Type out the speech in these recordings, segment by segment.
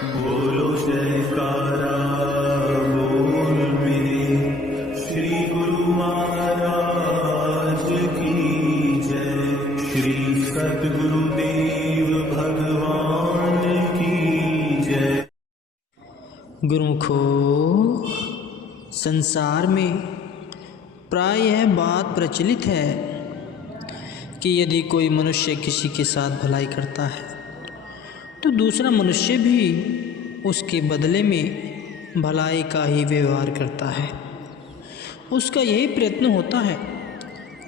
बोलो जयकारा बोल मेरे श्री गुरु महाराज की जय। श्री सद्गुरुदेव भगवान की जय। गुरुमुखो, संसार में प्राय यह बात प्रचलित है कि यदि कोई मनुष्य किसी के साथ भलाई करता है तो दूसरा मनुष्य भी उसके बदले में भलाई का ही व्यवहार करता है। उसका यही प्रयत्न होता है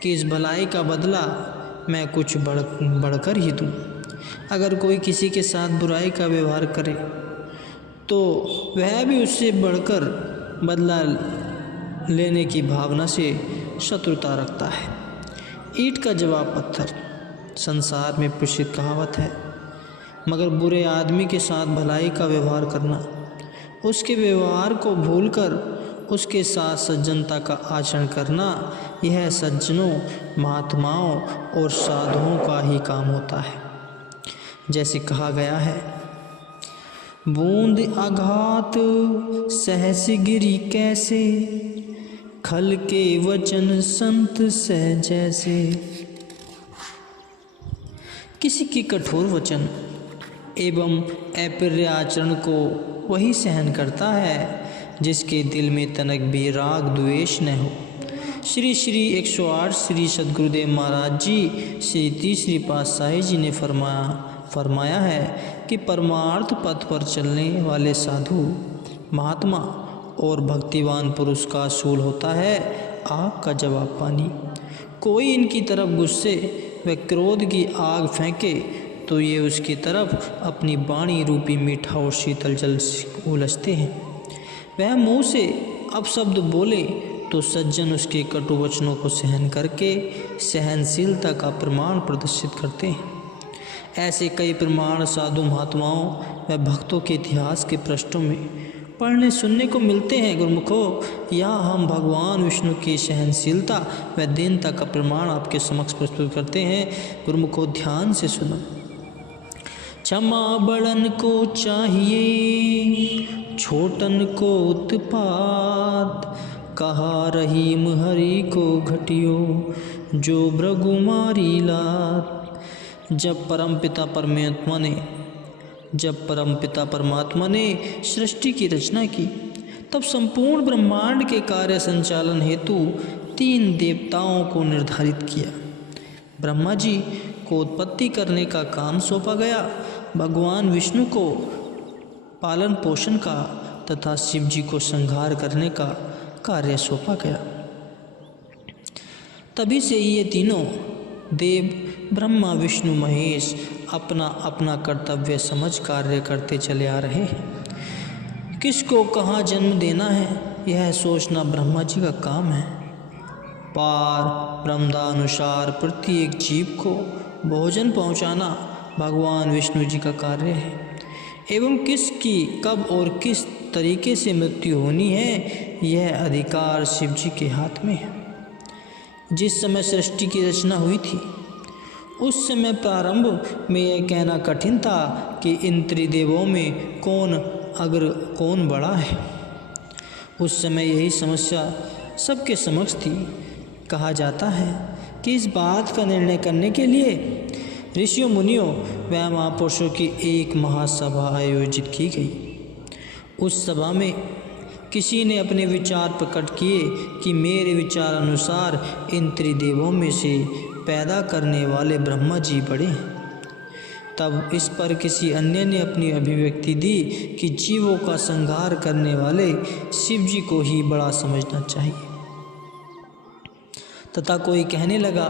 कि इस भलाई का बदला मैं कुछ बढ़कर ही दूं। अगर कोई किसी के साथ बुराई का व्यवहार करे तो वह भी उससे बढ़कर बदला लेने की भावना से शत्रुता रखता है। ईंट का जवाब पत्थर संसार में प्रसिद्ध कहावत है, मगर बुरे आदमी के साथ भलाई का व्यवहार करना, उसके व्यवहार को भूलकर उसके साथ सज्जनता का आचरण करना, यह सज्जनों, महात्माओं और साधुओं का ही काम होता है। जैसे कहा गया है, बूंद आघात सहस गिरी कैसे, खल के वचन संत सह जैसे। किसी की कठोर वचन एवं अप्रिय आचरण को वही सहन करता है जिसके दिल में तनक भी राग द्वेष न हो। श्री 108 श्री सद्गुरुदेव महाराज जी श्री तीसरी पातशाही जी ने फरमाया है कि परमार्थ पथ पर चलने वाले साधु, महात्मा और भक्तिवान पुरुष का असूल होता है आग का जवाब पानी। कोई इनकी तरफ गुस्से व क्रोध की आग फेंके तो ये उसकी तरफ अपनी वाणी रूपी मीठा और शीतल जल से उलझते हैं। वह मुँह से अपशब्द बोले तो सज्जन उसके कटु वचनों को सहन करके सहनशीलता का प्रमाण प्रदर्शित करते हैं। ऐसे कई प्रमाण साधु महात्माओं व भक्तों के इतिहास के पृष्ठों में पढ़ने सुनने को मिलते हैं। गुरुमुखो, यहाँ हम भगवान विष्णु की सहनशीलता व दीनता का प्रमाण आपके समक्ष प्रस्तुत करते हैं। गुरुमुखो, ध्यान से सुनो। क्षमा बड़न को चाहिए, छोटन को उत्पात, कहा रहीम हरि को घटियो, जो भृगुमारी लात। जब परमपिता परमात्मा ने सृष्टि की रचना की, तब संपूर्ण ब्रह्मांड के कार्य संचालन हेतु 3 देवताओं को निर्धारित किया। ब्रह्मा जी को उत्पत्ति करने का काम सौंपा गया, भगवान विष्णु को पालन पोषण का तथा शिव जी को संहार करने का कार्य सौंपा गया। तभी से ये तीनों देव ब्रह्मा विष्णु महेश अपना अपना कर्तव्य समझ कार्य करते चले आ रहे हैं। किसको कहाँ जन्म देना है यह सोचना ब्रह्मा जी का काम है। पार ब्रह्मानुसार प्रत्येक जीव को भोजन पहुँचाना भगवान विष्णु जी का कार्य है, एवं किसकी कब और किस तरीके से मृत्यु होनी है यह अधिकार शिव जी के हाथ में है। जिस समय सृष्टि की रचना हुई थी उस समय प्रारंभ में यह कहना कठिन था कि इन त्रिदेवों में कौन बड़ा है। उस समय यही समस्या सबके समक्ष थी। कहा जाता है कि इस बात का निर्णय करने के लिए ऋषियों मुनियों व महापुरुषों की एक महासभा आयोजित की गई। उस सभा में किसी ने अपने विचार प्रकट किए कि मेरे विचार अनुसार इन त्रिदेवों में से पैदा करने वाले ब्रह्मा जी बड़े हैं। तब इस पर किसी अन्य ने अपनी अभिव्यक्ति दी कि जीवों का संहार करने वाले शिव जी को ही बड़ा समझना चाहिए, तथा कोई कहने लगा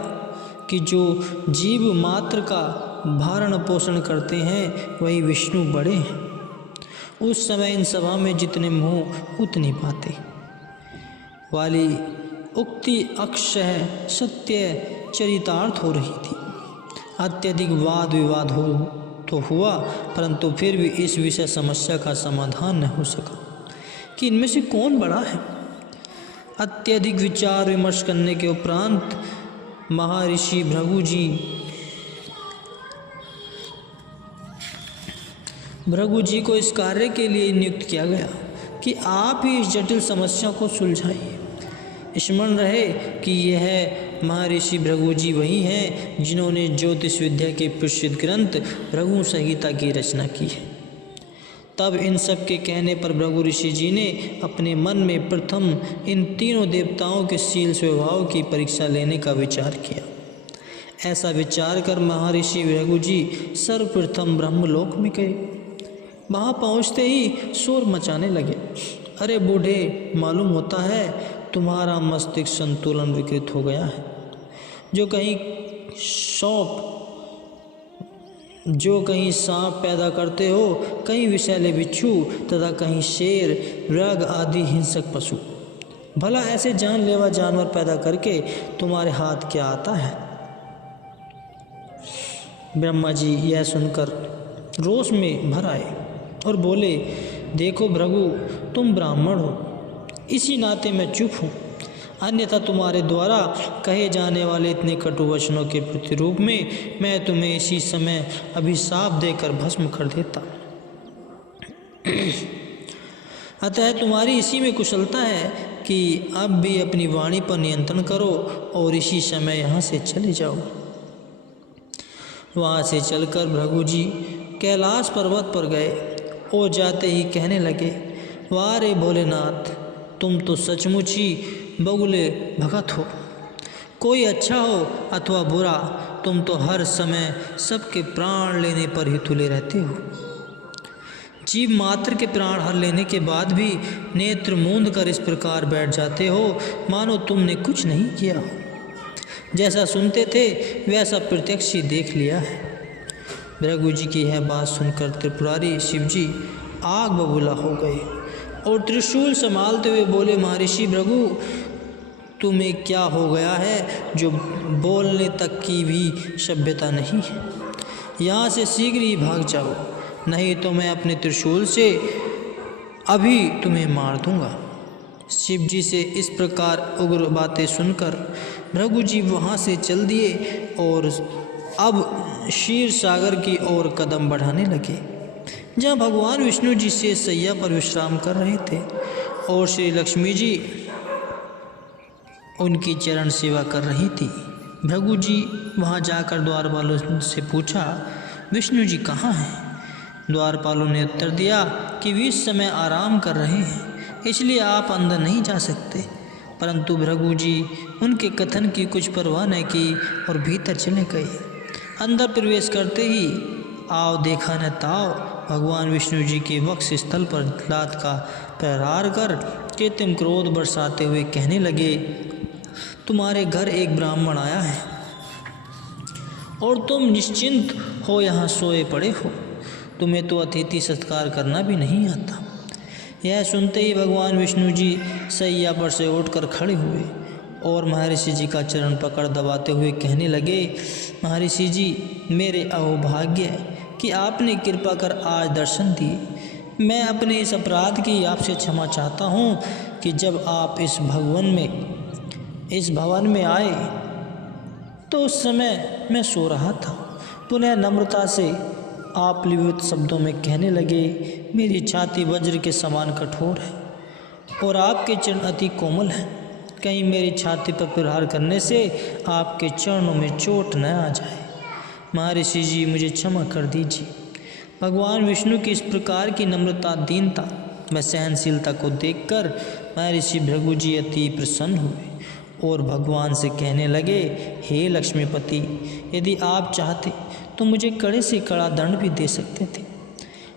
कि जो जीव मात्र का भरण पोषण करते हैं वही विष्णु बड़े हैं। उस समय इन सभा में जितने मुँह उतनी बातें वाली उक्ति अक्षय सत्य चरितार्थ हो रही थी। अत्यधिक वाद विवाद हो तो हुआ, परंतु फिर भी इस विषय समस्या का समाधान न हो सका कि इनमें से कौन बड़ा है। अत्यधिक विचार विमर्श करने के उपरांत महर्षि भृगु जी को इस कार्य के लिए नियुक्त किया गया कि आप ही इस जटिल समस्या को सुलझाइए। स्मरण रहे कि यह महर्षि भृगु जी वही हैं जिन्होंने ज्योतिष विद्या के प्रसिद्ध ग्रंथ भृगु संहिता की रचना की है। तब इन सब के कहने पर भृगु ऋषि जी ने अपने मन में प्रथम इन तीनों देवताओं के शील स्वभाव की परीक्षा लेने का विचार किया। ऐसा विचार कर महर्षि भृगु जी सर्वप्रथम ब्रह्मलोक में गए। वहाँ पहुँचते ही शोर मचाने लगे। अरे बूढ़े, मालूम होता है तुम्हारा मस्तिष्क संतुलन विकृत हो गया है। जो कहीं सांप पैदा करते हो, कहीं विषैले बिच्छू तथा कहीं शेर, मृग आदि हिंसक पशु। भला ऐसे जानलेवा जानवर पैदा करके तुम्हारे हाथ क्या आता है? ब्रह्मा जी यह सुनकर रोष में भर आए और बोले, देखो भृगु, तुम ब्राह्मण हो, इसी नाते मैं चुप हूँ, अन्यथा तुम्हारे द्वारा कहे जाने वाले इतने कटु वचनों के प्रतिरूप में मैं तुम्हें इसी समय अभिशाप देकर भस्म कर देता। अतः तुम्हारी इसी में कुशलता है कि अब भी अपनी वाणी पर नियंत्रण करो और इसी समय यहाँ से चले जाओ। वहाँ से चलकर भृगु जी कैलाश पर्वत पर गए और जाते ही कहने लगे, वाह रे भोलेनाथ, तुम तो सचमुच ही बगुले भगत हो। कोई अच्छा हो अथवा बुरा, तुम तो हर समय सबके प्राण लेने पर ही तुले रहते हो। जीव मात्र के प्राण हर लेने के बाद भी नेत्र मूंद कर इस प्रकार बैठ जाते हो मानो तुमने कुछ नहीं किया हो। जैसा सुनते थे वैसा प्रत्यक्ष ही देख लिया है। भृगु जी की यह बात सुनकर त्रिपुरारी शिव जी आग बबूला हो गए और त्रिशूल संभालते हुए बोले, महर्षि भृगु, तुम्हें क्या हो गया है जो बोलने तक की भी सभ्यता नहीं है? यहाँ से शीघ्र ही भाग जाओ, नहीं तो मैं अपने त्रिशूल से अभी तुम्हें मार दूंगा। शिव जी से इस प्रकार उग्र बातें सुनकर भृगु जी वहाँ से चल दिए और अब क्षीर सागर की ओर कदम बढ़ाने लगे, जहाँ भगवान विष्णु जी से सैया पर विश्राम कर रहे थे और श्री लक्ष्मी जी उनकी चरण सेवा कर रही थी। भृगु जी वहाँ जाकर द्वारपालों से पूछा, विष्णु जी कहाँ हैं? द्वारपालों ने उत्तर दिया कि वे इस समय आराम कर रहे हैं, इसलिए आप अंदर नहीं जा सकते। परंतु भृगु जी उनके कथन की कुछ परवाह न की और भीतर चले गए। अंदर प्रवेश करते ही आओ देखा न ताओ, भगवान विष्णु जी के वक्ष स्थल पर लात का प्रहार कर कृत्रिम क्रोध बरसाते हुए कहने लगे, तुम्हारे घर एक ब्राह्मण आया है और तुम निश्चिंत हो यहाँ सोए पड़े हो। तुम्हें तो अतिथि सत्कार करना भी नहीं आता। यह सुनते ही भगवान विष्णु जी सैया पर से उठकर खड़े हुए और महर्षि जी का चरण पकड़ दबाते हुए कहने लगे, महर्षि जी, मेरे अहोभाग्य है कि आपने कृपा कर आज दर्शन दिए। मैं अपने इस अपराध की आपसे क्षमा चाहता हूँ कि जब आप इस भवन में आए तो उस समय मैं सो रहा था। पुनः नम्रता से आप लिपित शब्दों में कहने लगे, मेरी छाती वज्र के समान कठोर है और आपके चरण अति कोमल हैं। कहीं मेरी छाती पर प्रहार करने से आपके चरणों में चोट न आ जाए। महर्षि जी, मुझे क्षमा कर दीजिए। भगवान विष्णु की इस प्रकार की नम्रता, दीनता व सहनशीलता को देखकर महर्षि भृगु जी अति प्रसन्न हुए और भगवान से कहने लगे, हे लक्ष्मीपति, यदि आप चाहते तो मुझे कड़े से कड़ा दंड भी दे सकते थे,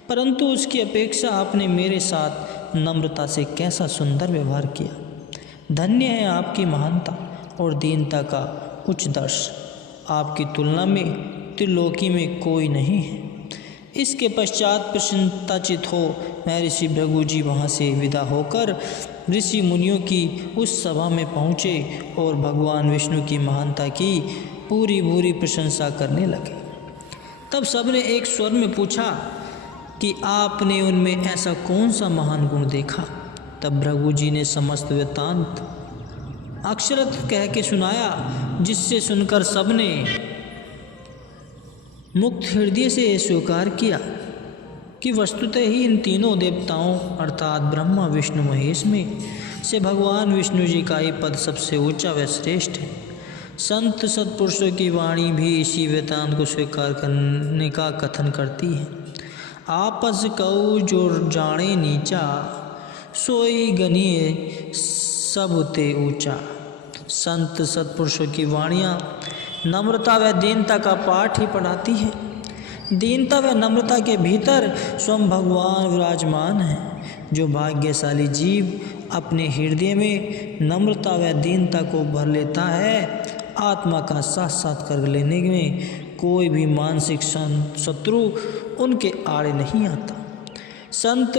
परंतु उसकी अपेक्षा आपने मेरे साथ नम्रता से कैसा सुंदर व्यवहार किया। धन्य है आपकी महानता और दीनता का उच्च दर्श। आपकी तुलना में त्रिलोकी में कोई नहीं है। इसके पश्चात प्रसन्नताचित हो महर्षि भृगु जी वहाँ से विदा होकर ऋषि मुनियों की उस सभा में पहुँचे और भगवान विष्णु की महानता की पूरी पूरी प्रशंसा करने लगे। तब सबने एक स्वर में पूछा कि आपने उनमें ऐसा कौन सा महान गुण देखा। तब भृगु जी ने समस्त वृत्तांत अक्षरत कह के सुनाया, जिससे सुनकर सबने मुक्त हृदय से स्वीकार किया कि वस्तुतः ही इन तीनों देवताओं अर्थात ब्रह्मा विष्णु महेश में से भगवान विष्णु जी का ही पद सबसे ऊंचा व श्रेष्ठ है। संत सत्पुरुषों की वाणी भी इसी वेदांत को स्वीकार करने का कथन करती है। आपस कऊ जो जाने नीचा, सोई गनिए सब ते ऊंचा। संत सत्पुरुषों की वाणियाँ नम्रता व दीनता का पाठ ही पढ़ाती है। दीनता व नम्रता के भीतर स्वयं भगवान विराजमान है। जो भाग्यशाली जीव अपने हृदय में नम्रता व दीनता को भर लेता है, आत्मा का साक्षात्कार लेने में कोई भी मानसिक शत्रु उनके आड़े नहीं आता। संत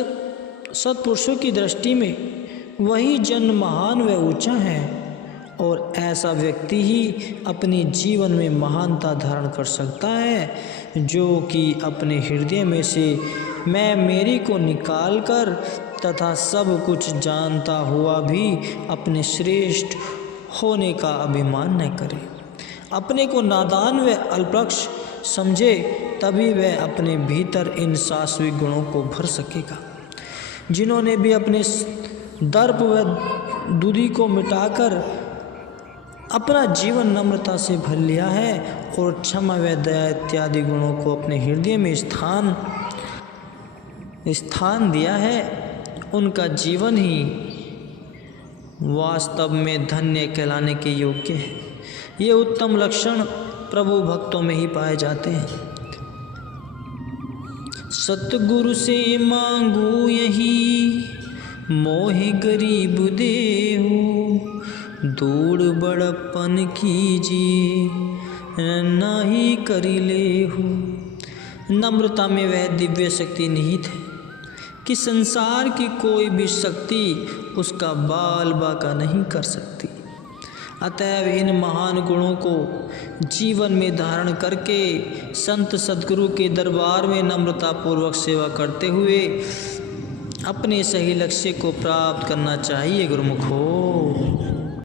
सत्पुरुषों की दृष्टि में वही जन महान व ऊंचा है और ऐसा व्यक्ति ही अपने जीवन में महानता धारण कर सकता है जो कि अपने हृदय में से मैं मेरी को निकालकर तथा सब कुछ जानता हुआ भी अपने श्रेष्ठ होने का अभिमान न करे। अपने को नादान व अल्पक्ष समझे तभी वह अपने भीतर इन शाश्वत गुणों को भर सकेगा। जिन्होंने भी अपने दर्प व दुधि को मिटाकर अपना जीवन नम्रता से भर लिया है और क्षमा व दया इत्यादि गुणों को अपने हृदय में स्थान दिया है, उनका जीवन ही वास्तव में धन्य कहलाने के योग्य है। ये उत्तम लक्षण प्रभु भक्तों में ही पाए जाते हैं। सतगुरु से मांगू यही मोहि गरीब देहु, दूर बड़प्पन कीजिए नाही करी लेहु। नम्रता में वह दिव्य शक्ति निहित है कि संसार की कोई भी शक्ति उसका बाल बाका नहीं कर सकती। अतएव इन महान गुणों को जीवन में धारण करके संत सद्गुरु के दरबार में नम्रतापूर्वक सेवा करते हुए अपने सही लक्ष्य को प्राप्त करना चाहिए गुरुमुखो।